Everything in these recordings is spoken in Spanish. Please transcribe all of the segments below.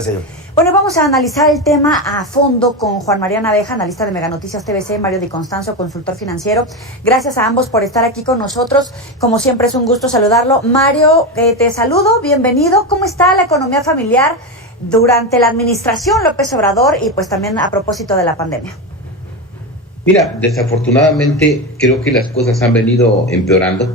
Señor. Bueno, vamos a analizar el tema a fondo con Juan María Naveja, analista de Meganoticias TVC, Mario Di Constanzo, consultor financiero. Gracias a ambos por estar aquí con nosotros. Como siempre es un gusto saludarlo. Mario, te saludo, bienvenido. ¿Cómo está la economía familiar durante la administración López Obrador y pues también a propósito de la pandemia? Mira, desafortunadamente creo que las cosas han venido empeorando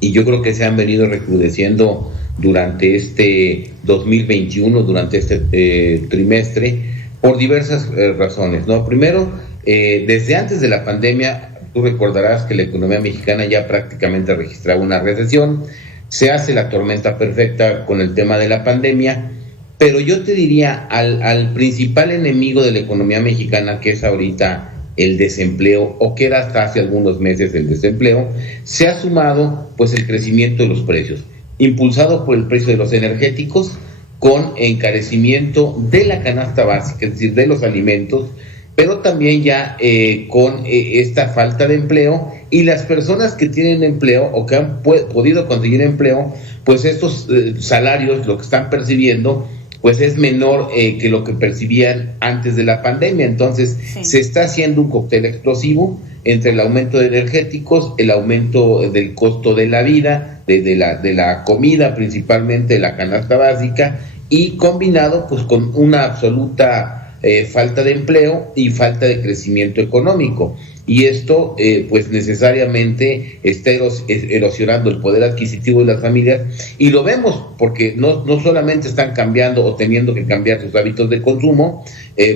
y yo creo que se han venido recrudeciendo durante este 2021, durante este trimestre, por diversas razones, ¿no? Primero, desde antes de la pandemia, tú recordarás que la economía mexicana ya prácticamente registraba una recesión, se hace la tormenta perfecta con el tema de la pandemia, pero yo te diría al principal enemigo de la economía mexicana, que es ahorita el desempleo, o que era hasta hace algunos meses el desempleo, se ha sumado pues el crecimiento de los precios, impulsado por el precio de los energéticos, con encarecimiento de la canasta básica, es decir, de los alimentos, pero también ya con esta falta de empleo, y las personas que tienen empleo o que han podido conseguir empleo, pues estos salarios, lo que están percibiendo, pues es menor que lo que percibían antes de la pandemia. Entonces, sí, se está haciendo un cóctel explosivo entre el aumento de energéticos, el aumento del costo de la vida, de la comida, principalmente de la canasta básica, y combinado pues con una absoluta falta de empleo y falta de crecimiento económico. Y esto pues necesariamente está erosionando el poder adquisitivo de las familias, y lo vemos porque no solamente están cambiando o teniendo que cambiar sus hábitos de consumo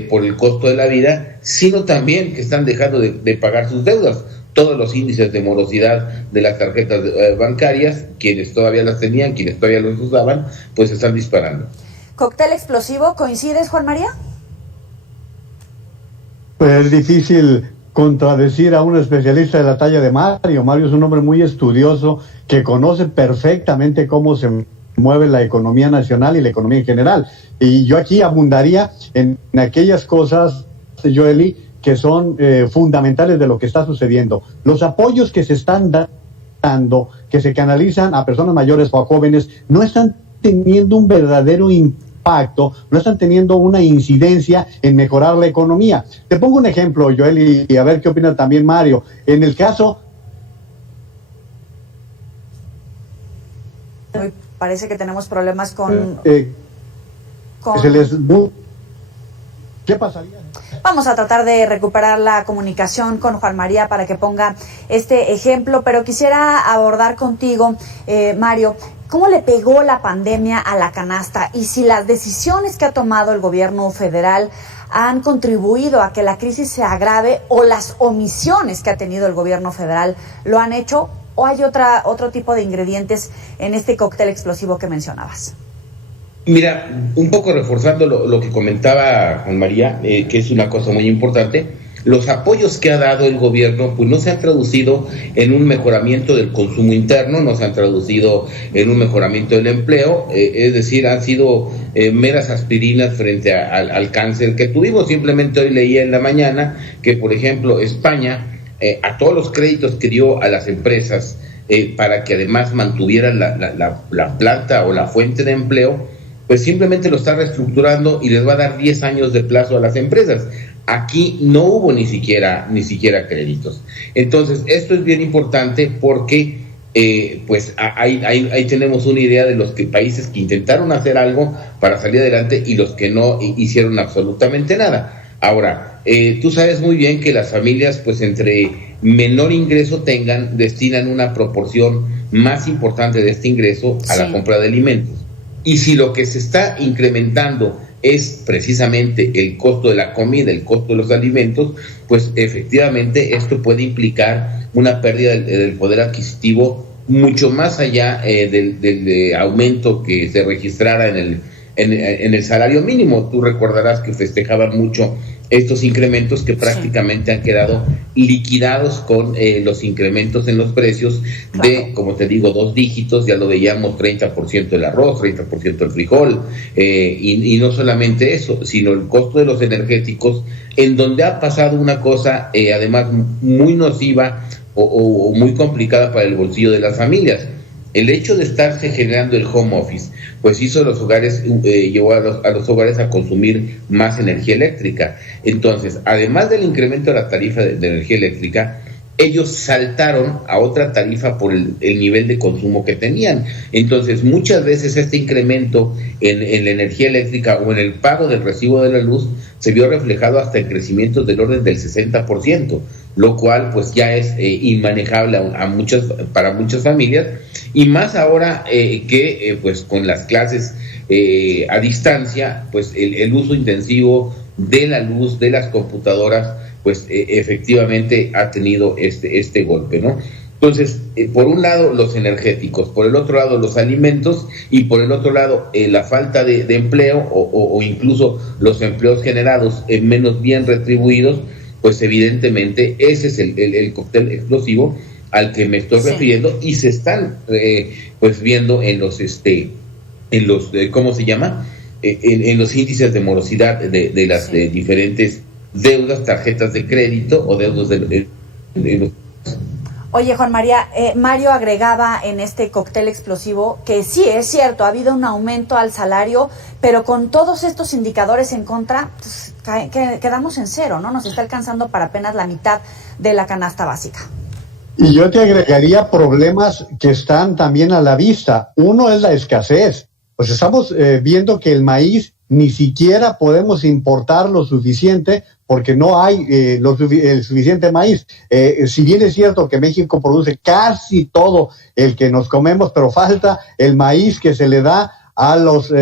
por el costo de la vida, sino también que están dejando de pagar sus deudas. Todos los índices de morosidad de las tarjetas bancarias, quienes todavía las tenían, quienes todavía los usaban, pues están disparando. ¿Cóctel explosivo? ¿Coincides, Juan María? Pues es difícil contradecir a un especialista de la talla de Mario. Mario es un hombre muy estudioso que conoce perfectamente cómo se mueve la economía nacional y la economía en general. Y yo aquí abundaría en aquellas cosas, Joely, que son fundamentales de lo que está sucediendo. Los apoyos que se están dando, que se canalizan a personas mayores o a jóvenes, no están teniendo un verdadero impacto, no están teniendo una incidencia en mejorar la economía. Te pongo un ejemplo, Joel, y a ver qué opina también Mario. En el caso... Parece que tenemos problemas con... ¿Qué pasaría? Vamos a tratar de recuperar la comunicación con Juan María para que ponga este ejemplo, pero quisiera abordar contigo, Mario, ¿cómo le pegó la pandemia a la canasta? Y si las decisiones que ha tomado el gobierno federal han contribuido a que la crisis se agrave, o las omisiones que ha tenido el gobierno federal lo han hecho, o hay otro tipo de ingredientes en este cóctel explosivo que mencionabas. Mira, un poco reforzando lo que comentaba Juan María, que es una cosa muy importante, los apoyos que ha dado el gobierno pues no se han traducido en un mejoramiento del consumo interno, no se han traducido en un mejoramiento del empleo, es decir, han sido meras aspirinas frente al cáncer que tuvimos. Simplemente hoy leía en la mañana que, por ejemplo, España, a todos los créditos que dio a las empresas para que además mantuvieran la planta o la fuente de empleo, pues simplemente lo está reestructurando y les va a dar 10 años de plazo a las empresas. Aquí no hubo ni siquiera créditos. Entonces, esto es bien importante porque pues ahí tenemos una idea de los países que intentaron hacer algo para salir adelante y los que no hicieron absolutamente nada. Ahora, tú sabes muy bien que las familias, pues entre menor ingreso tengan, destinan una proporción más importante de este ingreso a la compra de alimentos. Y si lo que se está incrementando es precisamente el costo de la comida, el costo de los alimentos, pues efectivamente esto puede implicar una pérdida del poder adquisitivo mucho más allá del aumento que se registrara en el salario mínimo. Tú recordarás que festejaban mucho estos incrementos que prácticamente han quedado liquidados con los incrementos en los precios de, como te digo, 2 dígitos. Ya lo veíamos, 30% del arroz, 30% del frijol, y no solamente eso, sino el costo de los energéticos, en donde ha pasado una cosa además muy nociva o muy complicada para el bolsillo de las familias. el hecho de estarse generando el home office, pues hizo a los hogares, llevó a los hogares a consumir más energía eléctrica. Entonces, además del incremento de la tarifa de energía eléctrica, ellos saltaron a otra tarifa por el nivel de consumo que tenían. Entonces, muchas veces este incremento en la energía eléctrica o en el pago del recibo de la luz se vio reflejado hasta en crecimientos del orden del 60%, lo cual pues ya es inmanejable para muchas familias, y más ahora que pues con las clases a distancia, pues el uso intensivo de la luz, de las computadoras, pues efectivamente ha tenido este golpe, ¿no? Entonces, por un lado los energéticos, por el otro lado los alimentos, y por el otro lado la falta de empleo o incluso los empleos generados menos bien retribuidos, pues evidentemente ese es el cóctel explosivo al que me estoy refiriendo, y se están pues viendo en los ¿cómo se llama? En los índices de morosidad de las diferentes deudas, tarjetas de crédito o deudas de Oye, Juan María, Mario agregaba en este cóctel explosivo que sí, es cierto, ha habido un aumento al salario, pero con todos estos indicadores en contra, pues, quedamos en cero, ¿no? Nos está alcanzando para apenas la mitad de la canasta básica. Y yo te agregaría problemas que están también a la vista. Uno es la escasez. Pues estamos viendo que el maíz ni siquiera podemos importar lo suficiente porque no hay el suficiente maíz. Si bien es cierto que México produce casi todo el que nos comemos, pero falta el maíz que se le da a los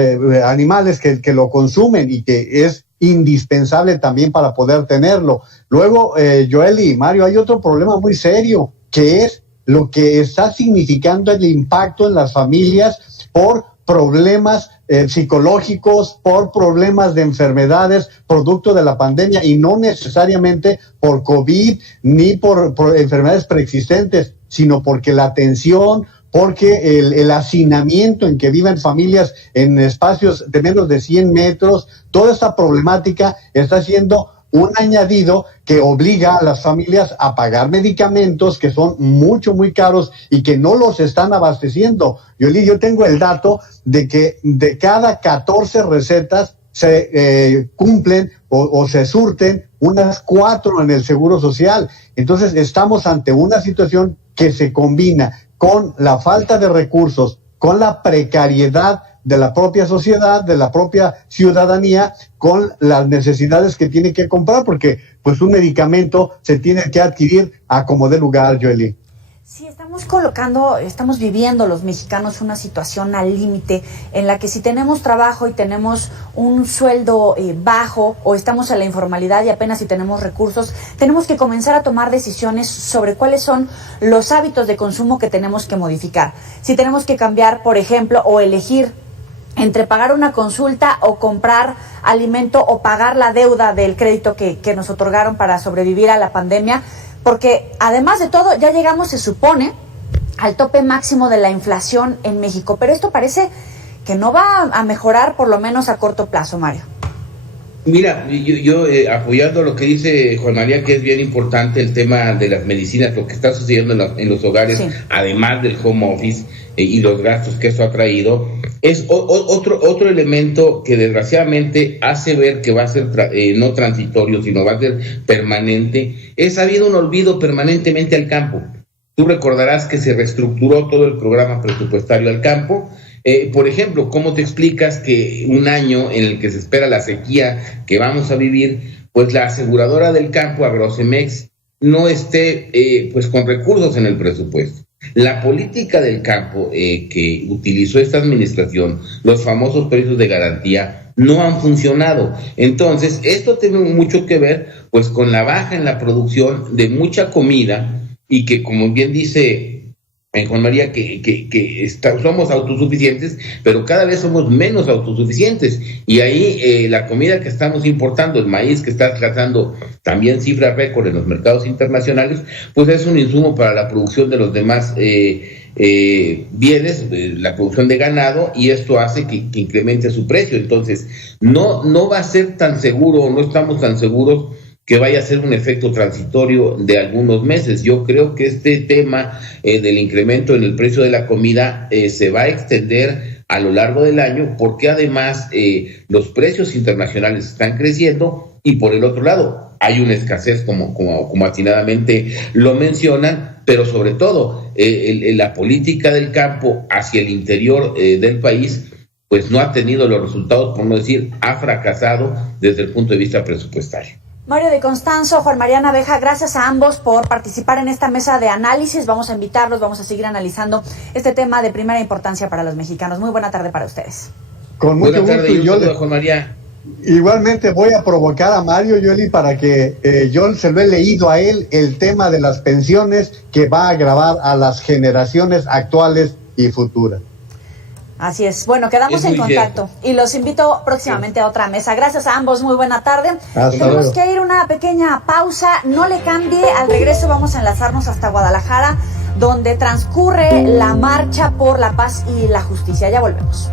animales que lo consumen y que es indispensable también para poder tenerlo. Luego, Joel y Mario, hay otro problema muy serio, que es lo que está significando el impacto en las familias por problemas psicológicos, por problemas de enfermedades producto de la pandemia, y no necesariamente por COVID ni por enfermedades preexistentes, sino porque la tensión, porque el hacinamiento en que viven familias en espacios de menos de 100 metros, toda esta problemática está siendo un añadido que obliga a las familias a pagar medicamentos que son muy caros y que no los están abasteciendo. Yo tengo el dato de que de cada 14 recetas se cumplen o se surten unas 4 en el Seguro Social. Entonces estamos ante una situación que se combina con la falta de recursos, con la precariedad de la propia sociedad, de la propia ciudadanía, con las necesidades que tiene que comprar, porque pues un medicamento se tiene que adquirir a como dé lugar, Joely. Sí, estamos viviendo los mexicanos una situación al límite en la que si tenemos trabajo y tenemos un sueldo bajo, o estamos en la informalidad y apenas si tenemos recursos, tenemos que comenzar a tomar decisiones sobre cuáles son los hábitos de consumo que tenemos que modificar. Si tenemos que cambiar, por ejemplo, o elegir entre pagar una consulta o comprar alimento o pagar la deuda del crédito que nos otorgaron para sobrevivir a la pandemia, porque además de todo ya llegamos, se supone, al tope máximo de la inflación en México, pero esto parece que no va a mejorar, por lo menos a corto plazo, Mario. Mira, yo apoyando lo que dice Juan María, que es bien importante el tema de las medicinas, lo que está sucediendo en los hogares, sí, además del home office y los gastos que esto ha traído, es otro elemento que desgraciadamente hace ver que va a ser no transitorio, sino va a ser permanente. Ha habido un olvido permanentemente al campo. Tú recordarás que se reestructuró todo el programa presupuestario al campo. Por ejemplo, ¿cómo te explicas que un año en el que se espera la sequía que vamos a vivir, pues la aseguradora del campo, Agrocemex, no esté pues con recursos en el presupuesto? La política del campo que utilizó esta administración, los famosos precios de garantía, no han funcionado. Entonces, esto tiene mucho que ver pues con la baja en la producción de mucha comida, y que, como bien dice Juan María, somos autosuficientes, pero cada vez somos menos autosuficientes, y ahí la comida que estamos importando, el maíz que está alcanzando también cifras récord en los mercados internacionales, pues es un insumo para la producción de los demás bienes, la producción de ganado, y esto hace que incremente su precio. Entonces no va a ser tan seguro, no estamos tan seguros que vaya a ser un efecto transitorio de algunos meses. Yo creo que este tema del incremento en el precio de la comida se va a extender a lo largo del año, porque además los precios internacionales están creciendo y por el otro lado hay una escasez, como atinadamente lo mencionan, pero sobre todo la política del campo hacia el interior del país pues no ha tenido los resultados, por no decir, ha fracasado desde el punto de vista presupuestario. Mario de Constanzo, Juan María Naveja, gracias a ambos por participar en esta mesa de análisis. Vamos a invitarlos, vamos a seguir analizando este tema de primera importancia para los mexicanos. Muy buena tarde para ustedes. Con mucho gusto. Y yo Juan María. Igualmente voy a provocar a Mario, Yoli, para que yo se lo he leído a él, el tema de las pensiones que va a agravar a las generaciones actuales y futuras. Así es. Bueno, quedamos en contacto y los invito próximamente a otra mesa. Gracias a ambos, muy buena tarde. Tenemos que ir a una pequeña pausa, no le cambie. Al regreso vamos a enlazarnos hasta Guadalajara, donde transcurre la marcha por la paz y la justicia. Ya volvemos.